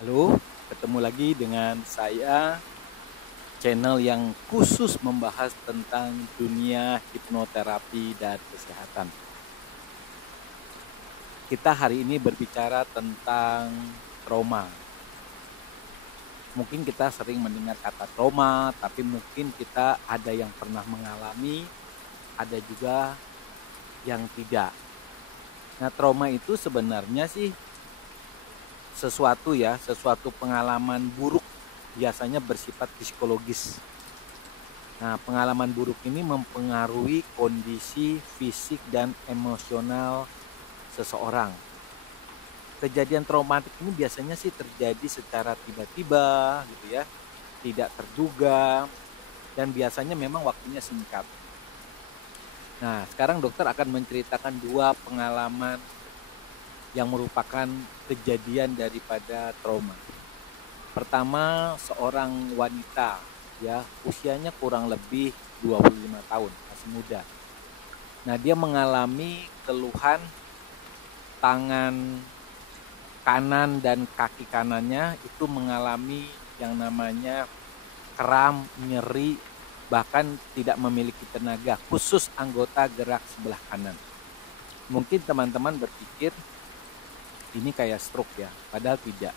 Halo, ketemu lagi dengan saya, channel yang khusus membahas tentang dunia hipnoterapi dan kesehatan. Kita hari ini berbicara tentang trauma. Mungkin kita sering mendengar kata trauma, tapi mungkin kita ada yang pernah mengalami, ada juga yang tidak. Nah, trauma itu sebenarnya sih sesuatu pengalaman buruk, biasanya bersifat psikologis. Nah, pengalaman buruk ini mempengaruhi kondisi fisik dan emosional seseorang. Kejadian traumatik ini biasanya sih terjadi secara tiba-tiba gitu ya, tidak terduga, dan biasanya memang waktunya singkat. Nah, sekarang dokter akan menceritakan dua pengalaman yang merupakan kejadian daripada trauma. Pertama, seorang wanita ya, usianya kurang lebih 25 tahun, masih muda. Nah, dia mengalami keluhan tangan kanan dan kaki kanannya itu mengalami yang namanya kram, nyeri, bahkan tidak memiliki tenaga, khusus anggota gerak sebelah kanan. Mungkin teman-teman berpikir ini kayak stroke ya, padahal tidak.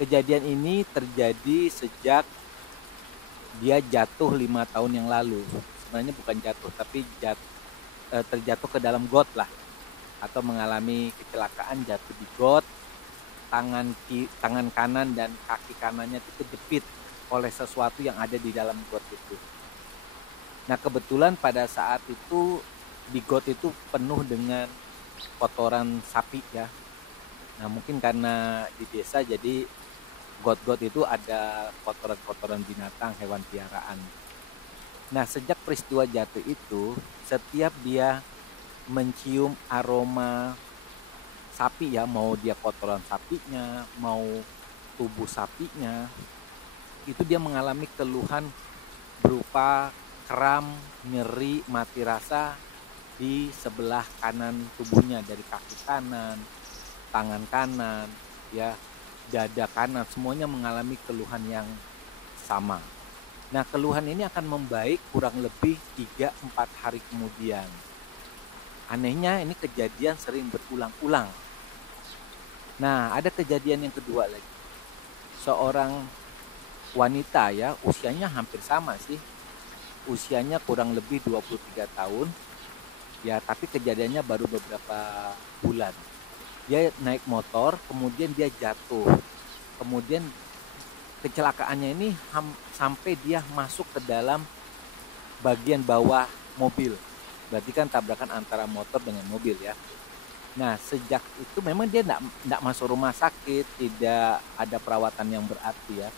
Kejadian ini terjadi sejak dia jatuh 5 tahun yang lalu. Sebenarnya bukan jatuh, tapi terjatuh ke dalam got lah, atau mengalami kecelakaan jatuh di got. Tangan kanan dan kaki kanannya itu kejepit oleh sesuatu yang ada di dalam got itu. Nah, kebetulan pada saat itu di got itu penuh dengan kotoran sapi ya. Nah, mungkin karena di desa jadi got-got itu ada kotoran-kotoran binatang, hewan piaraan. Nah, sejak peristiwa jatuh itu, setiap dia mencium aroma sapi ya, mau dia kotoran sapinya, mau tubuh sapinya, itu dia mengalami keluhan berupa kram, nyeri, mati rasa di sebelah kanan tubuhnya, dari kaki kanan, tangan kanan, ya, dada kanan, semuanya mengalami keluhan yang sama. Nah, keluhan ini akan membaik kurang lebih 3-4 hari kemudian. Anehnya ini kejadian sering berulang-ulang. Nah, ada kejadian yang kedua lagi. Seorang wanita ya, usianya hampir sama sih. Usianya kurang lebih 23 tahun. Ya, tapi kejadiannya baru beberapa bulan. Dia naik motor, kemudian dia jatuh. Kemudian kecelakaannya ini sampai dia masuk ke dalam bagian bawah mobil. Berarti kan tabrakan antara motor dengan mobil ya. Nah, sejak itu memang dia enggak masuk rumah sakit, tidak ada perawatan yang berarti ya.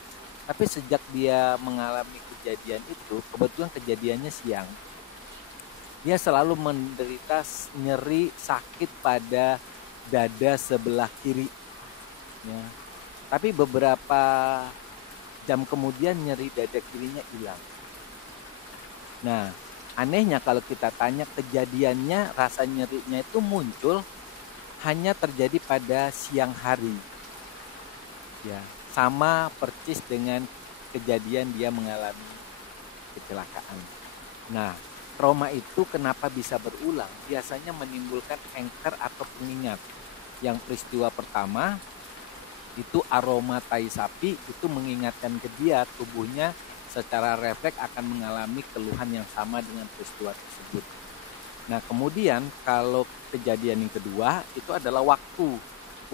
Tapi sejak dia mengalami kejadian itu, kebetulan kejadiannya siang, dia selalu menderita nyeri sakit pada dada sebelah kiri. Ya. Tapi beberapa jam kemudian nyeri dada kirinya hilang. Nah, anehnya kalau kita tanya kejadiannya, rasa nyerinya itu muncul hanya terjadi pada siang hari. Ya, sama persis dengan kejadian dia mengalami kecelakaan. Nah, trauma itu kenapa bisa berulang? Biasanya menimbulkan anchor atau pengingat. Yang peristiwa pertama itu aroma tai sapi itu mengingatkan ke dia, tubuhnya secara refleks akan mengalami keluhan yang sama dengan peristiwa tersebut. Nah, kemudian kalau kejadian yang kedua itu adalah waktu.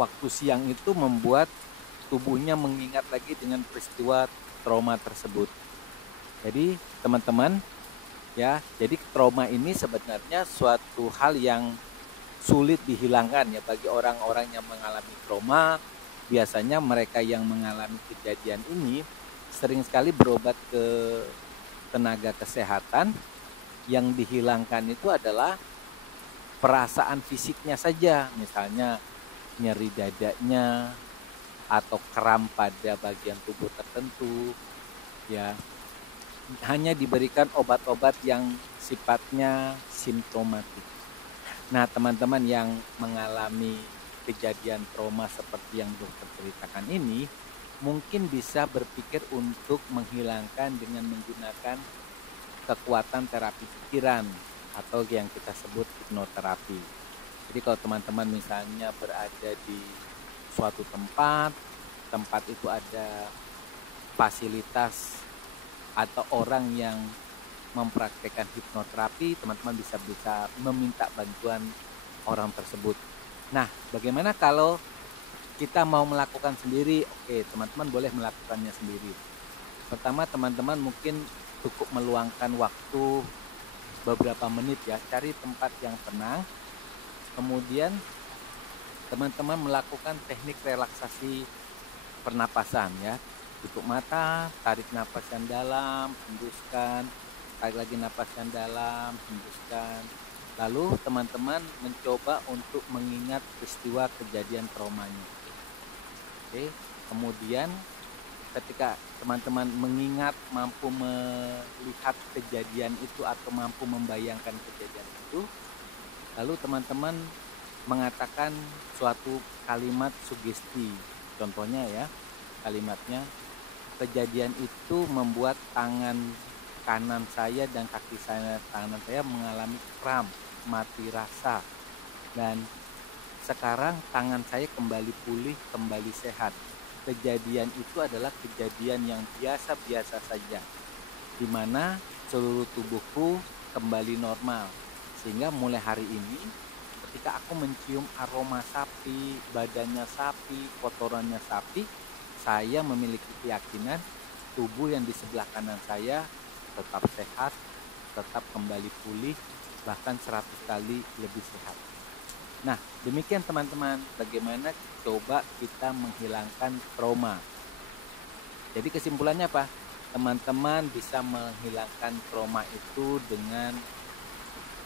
Waktu siang itu membuat tubuhnya mengingat lagi dengan peristiwa trauma tersebut. Jadi, teman-teman, ya, jadi trauma ini sebenarnya suatu hal yang sulit dihilangkan ya bagi orang-orang yang mengalami trauma. Biasanya mereka yang mengalami kejadian ini sering sekali berobat ke tenaga kesehatan. Yang dihilangkan itu adalah perasaan fisiknya saja, misalnya nyeri dadanya atau kram pada bagian tubuh tertentu, ya. Hanya diberikan obat-obat yang sifatnya simptomatik. Nah, teman-teman yang mengalami kejadian trauma seperti yang dokter ceritakan ini, mungkin bisa berpikir untuk menghilangkan dengan menggunakan kekuatan terapi pikiran atau yang kita sebut hipnoterapi. Jadi kalau teman-teman misalnya berada di suatu tempat, tempat itu ada fasilitas atau orang yang mempraktekkan hipnoterapi, teman-teman bisa meminta bantuan orang tersebut. Nah, bagaimana kalau kita mau melakukan sendiri? Oke, teman-teman boleh melakukannya sendiri. Pertama, teman-teman mungkin cukup meluangkan waktu beberapa menit ya, cari tempat yang tenang. Kemudian teman-teman melakukan teknik relaksasi pernapasan ya. Tutup mata, tarik napas yang dalam, hembuskan, tarik lagi napas yang dalam, hembuskan. Lalu teman-teman mencoba untuk mengingat peristiwa kejadian traumanya. Oke, kemudian ketika teman-teman mengingat, mampu melihat kejadian itu atau mampu membayangkan kejadian itu, lalu teman-teman mengatakan suatu kalimat sugesti. Contohnya ya, kalimatnya, kejadian itu membuat tangan kanan saya dan kaki kanan saya mengalami kram, mati rasa, dan sekarang tangan saya kembali pulih, kembali sehat. Kejadian itu adalah kejadian yang biasa-biasa saja, di mana seluruh tubuhku kembali normal. Sehingga mulai hari ini, ketika aku mencium aroma sapi, badannya sapi, kotorannya sapi, saya memiliki keyakinan tubuh yang di sebelah kanan saya tetap sehat, tetap kembali pulih, bahkan 100 kali lebih sehat. Nah, demikian teman-teman, bagaimana coba kita menghilangkan trauma. Jadi kesimpulannya apa? Teman-teman bisa menghilangkan trauma itu dengan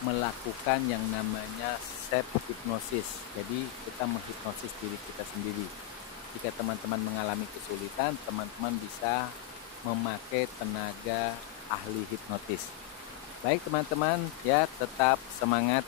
melakukan yang namanya self hipnosis. Jadi kita menghipnosis diri kita sendiri. Jika teman-teman mengalami kesulitan, teman-teman bisa memakai tenaga ahli hipnotis. Baik teman-teman, ya tetap semangat